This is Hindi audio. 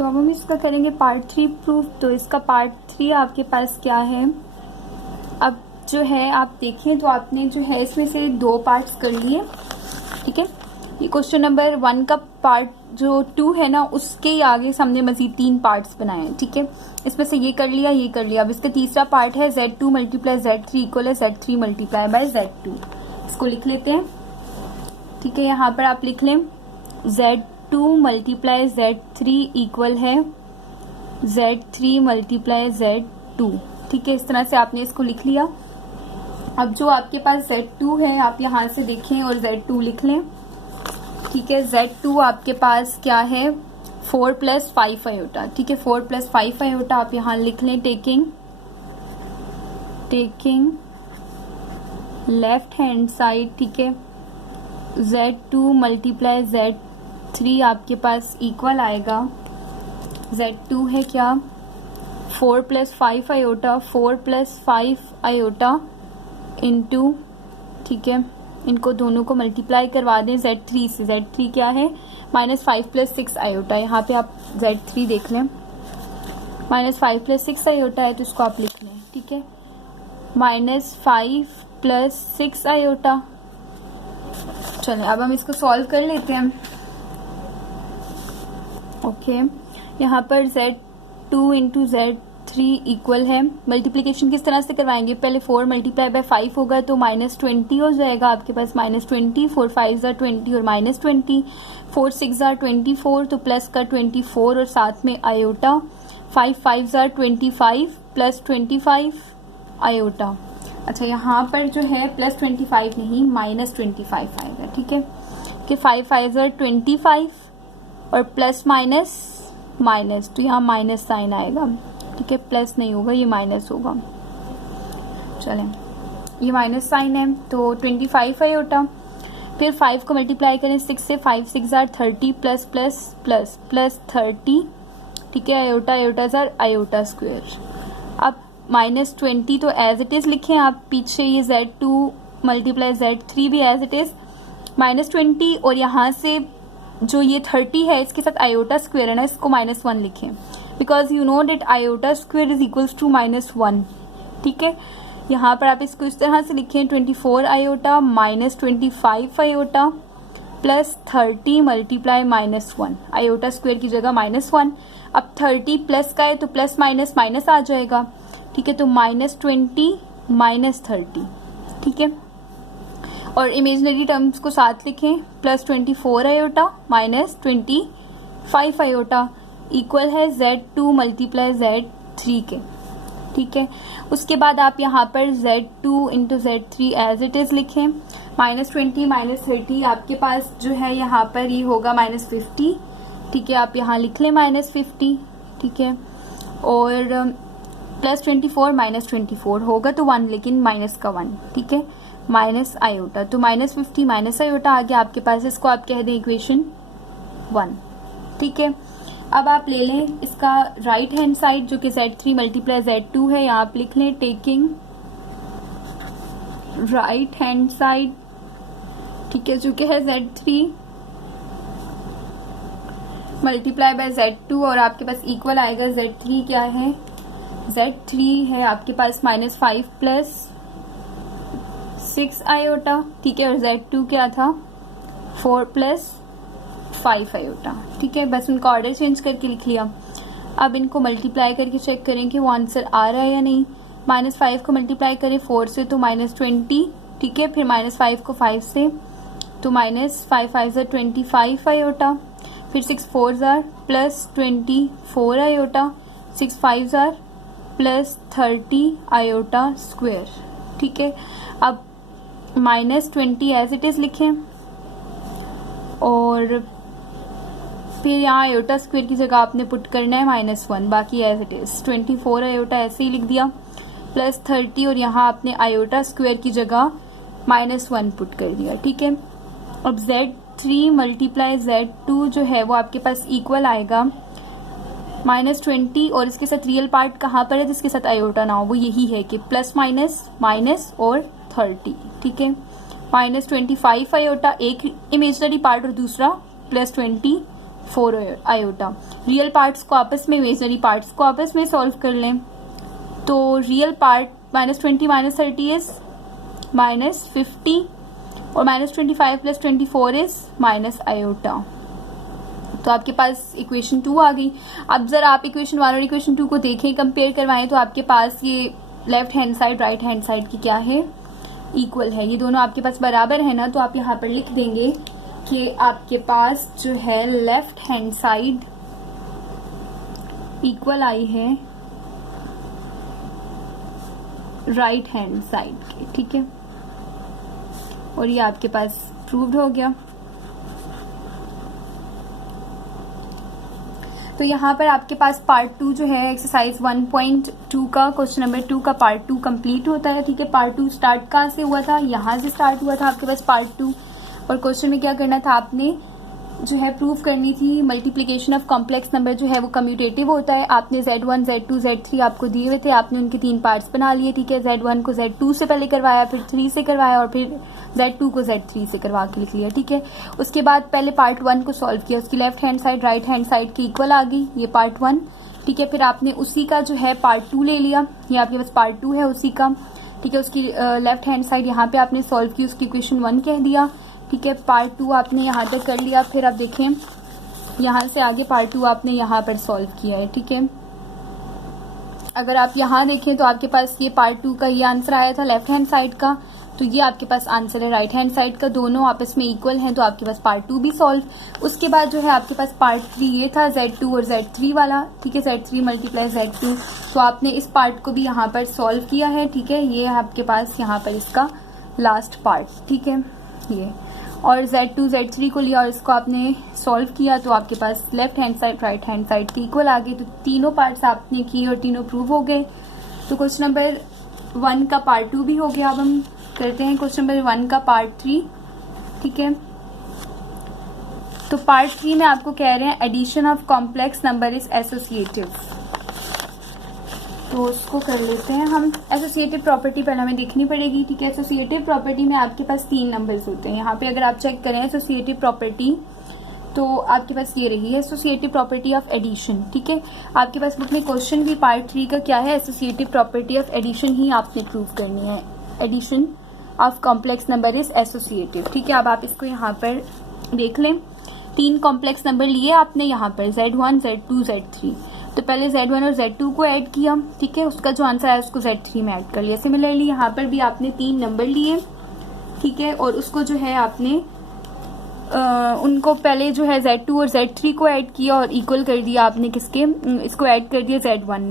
तो अब हम इसका करेंगे पार्ट 3 प्रूफ। तो इसका पार्ट 3 आपके पास क्या है, अब जो है आप देखें तो आपने जो है इसमें से 2 पार्ट्स कर लिए, ठीक है। ये क्वेश्चन नंबर 1 का पार्ट जो 2 है ना, उसके ही आगे हमने मजीद 3 पार्ट्स बनाए हैं, ठीक है। इसमें से ये कर लिया, ये कर लिया। अब इसका तीसरा पार्ट है Z2 मल्टीप्लाई Z3 इक्वल है Z3 मल्टीप्लाई बाय Z2। इसको लिख लेते हैं, ठीक है। यहाँ पर आप लिख लें Z2 मल्टीप्लाई Z3 इक्वल है Z3 मल्टीप्लाई Z2, ठीक है। इस तरह से आपने इसको लिख लिया। अब जो आपके पास Z2 है आप यहाँ से देखें और Z2 लिख लें, ठीक है। Z2 आपके पास क्या है 4 + 5 आयोटा, ठीक है। 4 + 5 आयोटा आप यहाँ लिख लें, टेकिंग लेफ्ट हैंड साइड, ठीक है। Z2 मल्टीप्लाई Z3 आपके पास इक्वल आएगा, Z2 है क्या 4 + 5 आयोटा, 4 + 5 आयोटा इंटू, ठीक है। इनको दोनों को मल्टीप्लाई करवा दें Z3 से। Z3 क्या है -5 + 6 आयोटा। यहाँ पे आप Z3 देख लें, -5 + 6 आयोटा है तो इसको आप लिख लें, ठीक है। -5 + 6 आयोटा। चलें अब हम इसको सॉल्व कर लेते हैं। ओके, यहाँ पर Z2 इंटू Z3 इक्वल है, मल्टीप्लिकेशन किस तरह से करवाएंगे, पहले 4 मल्टीप्लाई बाय 5 होगा तो -20 हो जाएगा आपके पास, -20, 4 5 = 20 और -20, 4 6 = 24 तो प्लस का 24 और साथ में आयोटा, 5 5 = 25 प्लस 25 आयोटा। अच्छा, यहाँ पर जो है +25 नहीं -25 आएगा, ठीक है। कि 5 5 = 25 और प्लस माइनस तो यहाँ माइनस साइन आएगा, ठीक है। प्लस नहीं होगा, ये माइनस होगा। चलें, ये माइनस साइन है तो 25 आयोटा। फिर 5 को मल्टीप्लाई करें 6 से, 5 6 = 30 प्लस प्लस प्लस प्लस 30, ठीक है। Iota iota jar iota square. अब -20 तो एज इट इज लिखें आप, पीछे ये Z2 मल्टीप्लाई Z3 भी एज इट इज -20 और यहाँ से जो ये 30 है इसके साथ आयोटा स्क्वायर है ना, इसको -1 लिखें, because you know that iota square is equals to -1, ठीक है। यहाँ पर आप इसको इस तरह से लिखें 24 iota -25 iota plus 30 multiply -1, iota square की जगह -1। अब 30 प्लस का है तो प्लस माइनस माइनस आ जाएगा, ठीक है। तो -20 -30, ठीक है। और इमेजिनरी टर्म्स को साथ लिखें, +24 आयोटा -25 आयोटा इक्वल है Z2 मल्टीप्लाई Z3 के, ठीक है। उसके बाद आप यहाँ पर Z2 into Z3 as it is लिखें, -20 -30 आपके पास जो है यहाँ पर ये होगा -50, ठीक है। आप यहाँ लिख लें -50, ठीक है। और +24 -24 होगा तो 1, लेकिन माइनस का 1, ठीक है, माइनस आयोटा। तो -50 माइनस आयोटा आ गया आपके पास, इसको आप कह दें इक्वेशन 1, ठीक है। अब आप ले लें इसका राइट हैंड साइड जो कि Z3 मल्टीप्लाई Z2 है, यहाँ आप लिख लें टेकिंग राइट हैंड साइड, ठीक है, जो कि है Z3 मल्टीप्लाई बाय Z2 और आपके पास इक्वल आएगा Z3 क्या है, Z3 है आपके पास -5 + 6 आयोटा, ठीक है। और Z2 क्या था 4 + 5 आयोटा, ठीक है। बस उनका ऑर्डर चेंज करके लिख लिया। अब इनको मल्टीप्लाई करके चेक करें कि वो आंसर आ रहा है या नहीं। -5 को मल्टीप्लाई करें 4 से तो -20, ठीक है। फिर -5 को 5 से तो -5 5 = 25 आयोटा, फिर 6 4 = +24 आयोटा, 6 5 = +30 आयोटा स्क्वायर, ठीक है। अब -20 एज इट इज लिखें और फिर यहाँ आयोटा स्क्वायर की जगह आपने पुट करना है -1, बाकी एज इट इज 24 आयोटा ऐसे ही लिख दिया, प्लस 30 और यहाँ आपने आयोटा स्क्वायर की जगह -1 पुट कर दिया, ठीक है। अब Z3 मल्टीप्लाई Z2 जो है वो आपके पास इक्वल आएगा -20 और इसके साथ रियल पार्ट कहाँ पर है तो इसके साथ आयोटा ना हो, वो यही है कि प्लस माइनस माइनस और 30, ठीक है। -25 आयोटा एक इमेजिनरी पार्ट और दूसरा +20 4 आयोटा। रियल पार्ट्स को आपस में, इमेजनरी पार्ट्स को आपस में सॉल्व कर लें। तो रियल पार्ट -20 -30 इज -50 और -25 + 24 इज माइनस आयोटा। तो आपके पास इक्वेशन 2 आ गई। अब जरा आप इक्वेशन 1 और इक्वेशन 2 को देखें, कंपेयर करवाएं, तो आपके पास ये left hand side right hand side की क्या है, इक्वल है। ये दोनों आपके पास बराबर है ना, तो आप यहाँ पर लिख देंगे कि आपके पास जो है लेफ्ट हैंड साइड इक्वल आई है राइट हैंड साइड के, ठीक है। और ये आपके पास प्रूव्ड हो गया। तो यहाँ पर आपके पास पार्ट 2 जो है एक्सरसाइज 1.2 का क्वेश्चन नंबर 2 का पार्ट 2 कंप्लीट होता है, ठीक है। पार्ट 2 स्टार्ट कहाँ से हुआ था, यहाँ से स्टार्ट हुआ था आपके पास पार्ट 2। और क्वेश्चन में क्या करना था, आपने जो है प्रूव करनी थी मल्टीप्लिकेशन ऑफ कॉम्प्लेक्स नंबर जो है वो कम्यूटेटिव होता है। आपने Z1 Z2 Z3 आपको दिए हुए थे, आपने उनके 3 पार्ट्स बना लिए, ठीक है। Z1 को Z2 से पहले करवाया, फिर 3 से करवाया और फिर Z2 को Z3 से करवा के लिख लिया, ठीक है। उसके बाद पहले पार्ट 1 को सॉल्व किया, उसकी left hand side right hand side की इक्वल आ गई, ये पार्ट 1, ठीक है। फिर आपने उसी का जो है पार्ट 2 ले लिया, ये आपके पास पार्ट 2 है उसी का, ठीक है। उसकी लेफ्ट हैंड साइड यहाँ पे आपने सॉल्व की, उसकी इक्वेशन 1 कह दिया, ठीक है। पार्ट 2 आपने यहाँ तक कर लिया। फिर आप देखें यहाँ से आगे पार्ट 2 आपने यहाँ पर सॉल्व किया है, ठीक है। अगर आप यहाँ देखें तो आपके पास ये पार्ट 2 का ये आंसर आया था लेफ्ट हैंड साइड का, तो ये आपके पास आंसर है राइट हैंड साइड का, दोनों आपस में इक्वल हैं, तो आपके पास पार्ट 2 भी सॉल्व। उसके बाद जो है आपके पास पार्ट 3 ये था Z2 और Z3 वाला, ठीक है। Z3 × Z2, तो आपने इस पार्ट को भी यहाँ पर सॉल्व किया है, ठीक है। ये आपके पास यहाँ पर इसका लास्ट पार्ट, ठीक है, ये। और Z2 Z3 को लिया और इसको आपने सॉल्व किया, तो आपके पास left hand side right hand side की इक्वल आ गई। तो तीनों पार्ट्स आपने किए और तीनों प्रूव हो गए। तो क्वेश्चन नंबर 1 का पार्ट 2 भी हो गया। अब हम करते हैं क्वेश्चन नंबर 1 का पार्ट 3, ठीक है। तो पार्ट 3 में आपको कह रहे हैं addition of complex number is associative, तो उसको कर लेते हैं हम। एसोसिएटिव प्रॉपर्टी पहले हमें देखनी पड़ेगी, ठीक है। एसोसिएटिव प्रॉपर्टी में आपके पास 3 नंबर्स होते हैं। यहाँ पे अगर आप चेक करें एसोसिएटिव प्रॉपर्टी, तो आपके पास ये रही है एसोसिएटिव प्रॉपर्टी ऑफ एडिशन, ठीक है। आपके पास बुक में क्वेश्चन भी पार्ट 3 का क्या है, एसोसिएटिव प्रॉपर्टी ऑफ एडिशन ही आपने प्रूव करनी है। Addition of complex number is associative, ठीक है। अब आप इसको यहाँ पर देख लें, 3 कॉम्प्लेक्स नंबर लिए आपने यहाँ पर Z1 Z2 Z3, तो पहले Z1 और Z2 को ऐड किया, ठीक है। उसका जो आंसर आया उसको Z3 में ऐड कर लिया। सिमिलरली यहाँ पर भी आपने 3 नंबर लिए, ठीक है, और उसको जो है आपने उनको पहले जो है Z2 और Z3 को ऐड किया और इक्वल कर दिया आपने किसके, इसको ऐड कर दिया Z1